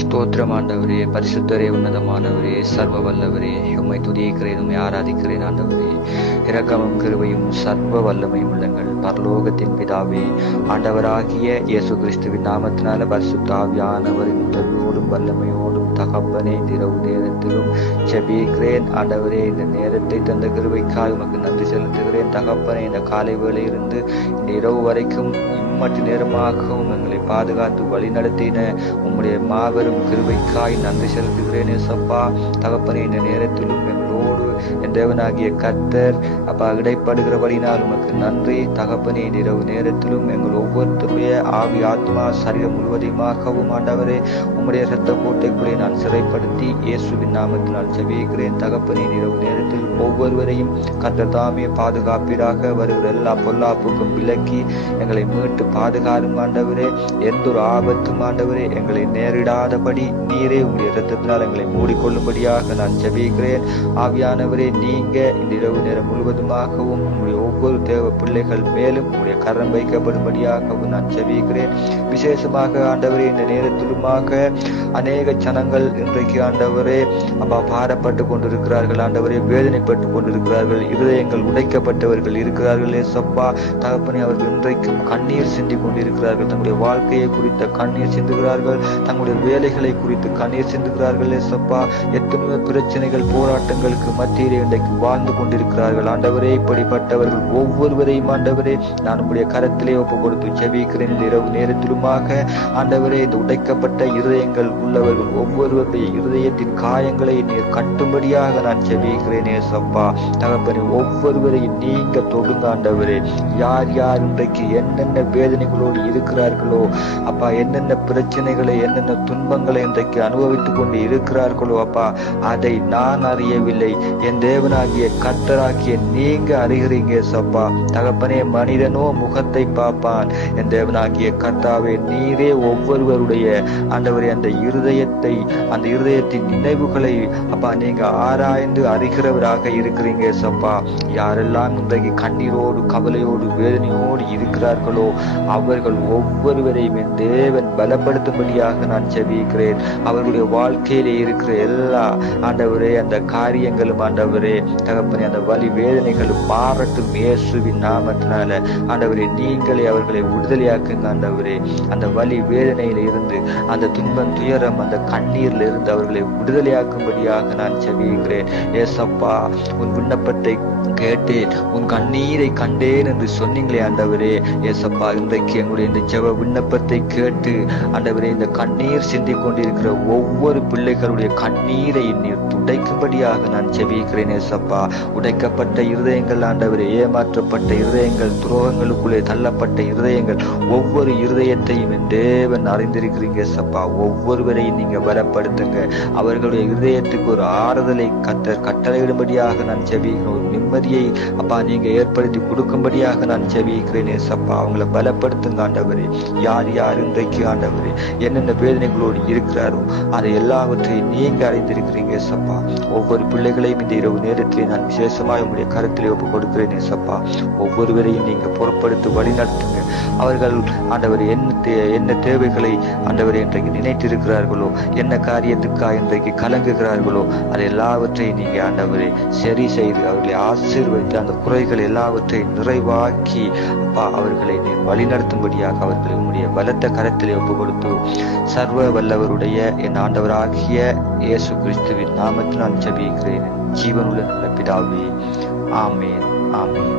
ஸ்தோத்திரம் ஆண்டவரே பரிசுத்தரே உன்னதமானவரே சர்வ வல்லவரே உம்மை துதிக்கிறேன் உம்மை ஆராதிக்கிறேன் ஆண்டவரே. இரக்கமும் கிருவையும் சர்வ வல்லமையும் உள்ளங்கள் பரலோகத்தின் பிதாவே. ஆண்டவராகிய இயேசு கிறிஸ்துவின் நாமத்தினால பரிசுத்தாவியானவரின் உதவியோடும் வல்லமையோடும் தகப்பனே இரவு நேரத்திலும் செபிக்கிறேன் ஆண்டவரே இந்த நேரத்தை தந்த கிருவைக்காக உமக்கு நன்றி செலுத்துகிறேன். தகப்பனே இந்த காலை வேளையிலிருந்து இந்த இரவு வரைக்கும் இம்மட்டு நேரமாகவும் எங்களை பாதுகாத்து வழி நடத்தின உம்முடைய மாபெரும் கிருவைக்காய் நன்றி செலுத்துகிறேன். சப்பா தகப்பனே இந்த நேரத்திலும் எங்களோடு என் தேவனாகிய கர்த்தர் அப்பா இடைப்படுகிறபடினால் உமக்கு நன்றி. தகப்பனே இரவு நேரத்திலும் எங்கள் ஒவ்வொருத்தருடைய ஆவி ஆத்மா சரீரம் முழுவதையுமாகவும் ஆண்டவரே உம்முடைய இரத்த கோட்டைக்குள்ளே நான் சிறைப்படுத்தி இயேசுவின் நாமத்தினால் செவியுகிறேன் தகப்பனே இரவு நேரத்தில் ஒவ்வொருவரையும் கர்த்தர் தாமே பாதுகாப்பீடாக வருகிற எல்லா பொல்லாப்புக்கும் விலக்கி எங்களை மீட்டு பாதுகாரும் ஆண்டவரே. எந்த ஒரு ஆபத்தும் ஆண்டவரே எங்களை நேரிடாதபடி நீரே உங்களுடைய இரத்தத்தினால் எங்களை மூடிக்கொள்ளும்படியாக நான் ஜெபிக்கிறேன். ஆவியானவரே நீங்க இந்த இரவு நேரம் முழுவதுமாகவும் உங்களுடைய ஒவ்வொரு தேவ பிள்ளைகள் மேலும் உங்களுடைய கரம் வைக்கப்படும்படியாகவும் நான் செவிக்கிறேன் விசேஷமாக ஆண்டவரே இந்த நேரத்திலுமாக அநேக ஜனங்கள் இன்றைக்கு ஆண்டவரே அப்பா பாரப்பட்டு கொண்டிருக்கிறார்கள். ஆண்டவரே வேதனைப்பட்டு கொண்டிருக்கிறார்கள். இருதயங்கள் உடைக்கப்பட்டவர்கள் இருக்கிறார்களே. சப்பா தகப்பனே அவர்கள் இன்றைக்கும் கண்ணீர் சிந்தி கொண்டிருக்கிறார்கள். தங்களுடைய வாழ்க்கையை குறித்த கண்ணீர் சிந்துகிறார்கள். தங்களுடைய வேலைகளை குறித்து கண்ணீர் சிந்துகிறார்கள். சப்பா எத்தனையோ பிரச்சனைகள் போராட்டங்கள் போராட்டங்களுக்கு மத்தியிலே இன்றைக்கு வாழ்ந்து கொண்டிருக்கிறார்கள். ஆண்டவரே இப்படிப்பட்டவர்கள் ஒவ்வொருவரையும் ஆண்டவரே நான் உங்களுடைய கரத்திலே ஒப்பு கொடுத்து ஜெபிக்கிறேன். இரவு நேரத்திலுமாக ஆண்டவரே இந்த உடைக்கப்பட்ட இருதயங்கள் உள்ளவர்கள் ஒவ்வொருவருடைய இருதயத்தின் காயங்களை நீர் கட்டும்படியாக நான் ஜெபிக்கிறேன் ஏசப்பா. தகப்பனே ஒவ்வொருவரையும் நீங்க தொடுங்க ஆண்டவரே. யார் யார் இன்றைக்கு என்னென்ன வேதனைகளோடு இருக்கிறார்களோ அப்பா என்னென்ன பிரச்சனைகளை என்னென்ன துன்பங்களை இன்றைக்கு அனுபவித்துக் கொண்டு இருக்கிறார்களோ அப்பா அதை நான் அறியவில்லை. என் தேவனாகிய கத்தராகிய நீங்க அறிகிறீங்க சப்பா. தகப்பனே மனிதனோ முகத்தை பார்ப்பான். என் தேவனாகிய கத்தாவே நீரே ஒவ்வொருவருடைய ஆண்டவரே அந்த இருதயத்தை அந்த இருதயத்தின் நினைவுகளை அப்பா நீங்க ஆராய்ந்து அறிகிறவராக இருக்கிறீங்க சப்பா. யாரெல்லாம் இன்றைக்கு கண்ணீரோடு கவலையோடு வேதனையோடு இருக்கிறார்களோ அவர்கள் ஒவ்வொருவரையும் என் தேவன் பலப்படுத்தும்படியாக நான் செவிக்கிறேன் அவர்களுடைய வாழ்க்கையிலே இருக்கிற எல்லா ஆண்டவரே அந்த காரியங்களும் ஆண்டவரே தகப்பனே அந்த வலி வேதனைகளும் மாறட்டும் இயேசுவின் நாமத்தினால. ஆண்டவரே நீங்களே அவர்களை விடுதலையாக்குங்க ஆண்டவரே. அந்த வலி வேதனையில இருந்து அந்த துன்பம் துயரம் அந்த கண்ணீர்ல இருந்து அவர்களை விடுதலையாக்கும்படியாக நான் செபிக்கிறேன். ஏசப்பா உன் விண்ணப்பத்தை கேட்டேன். உன் கண்ணீரை கண்டேன் என்று சொன்னீங்களே ஆண்டவரே. ஏசப்பா இன்றைக்கு எங்களுடைய இந்த ஜெப விண்ணப்பத்தை கேட்டு ஆண்டவரே இந்த கண்ணீர் சிந்திக் கொண்டிருக்கிற ஒவ்வொரு பிள்ளைகளுடைய கண்ணீரை நீர் துடைக்கும்படியாக நான் செவிக்கிறேன் ஏசப்பா உடைக்கப்பட்ட இருதயங்கள் ஆண்டவரே ஏமாற்றப்பட்ட இருதயங்கள் துரோகங்களுக்குள்ளே தள்ளப்பட்ட இருதயங்கள் ஒவ்வொரு இருதயத்தையும் தேவன் அறிந்திருக்கிறீங்க ஏசப்பா ஒவ்வொருவரையும் நீங்க பலப்படுத்துங்க. அவர்களுடைய இருதயத்துக்கு ஒரு ஆறுதலை கத்த கட்டளையிடும்படியாக நான் ஜெபிக்கிறேன் ஒரு நிம்மதியை அப்பா நீங்க ஏற்படுத்தி கொடுக்கும்படியாக நான் ஜெபிக்கிறேன் சப்பா அவங்களை பலப்படுத்துங்க ஆண்டவரே. யார் யார் இன்றைக்கு ஆண்டவரே என்னென்ன வேதனைகளோடு இருக்கிறாரோ அதை எல்லாவற்றையும் நீங்க அறிந்திருக்கிறீங்க சப்பா ஒவ்வொரு பிள்ளைகளையும் இந்த இரவு நேரத்திலே நான் விசேஷமாக உங்களுடைய கருத்திலே ஒப்பு கொடுக்கிறேன் சப்பா ஒவ்வொருவரையும் நீங்க பொறுப்படுத்தி வழிநடத்துங்க. அவர்கள் ஆண்டவர் என்ன தே- என்ன தேவைகளை ஆண்டவர் இன்றைக்கு நினைத்திருக்கிறார்களோ என்ன காரியத்துக்காக இன்றைக்கு கலங்குகிறார்களோ அது எல்லாவற்றையும் நீங்க ஆண்டவரை சரி செய்து அவர்களை ஆசீர்வதித்து அந்த குறைகள் எல்லாவற்றையும் நிறைவாக்கி அப்பா அவர்களை நீர் வழிநடத்தும்படியாக அவர்களை உங்களுடைய பலத்த கரத்திலே ஒப்பு கொடுத்து சர்வ வல்லவருடைய என் ஆண்டவராகிய இயேசு கிறிஸ்துவின் நாமத்தில் நான் ஜபிக்கிறேன். ஜீவனுள்ள நல்ல பிதாவே ஆமேன் ஆமேன்.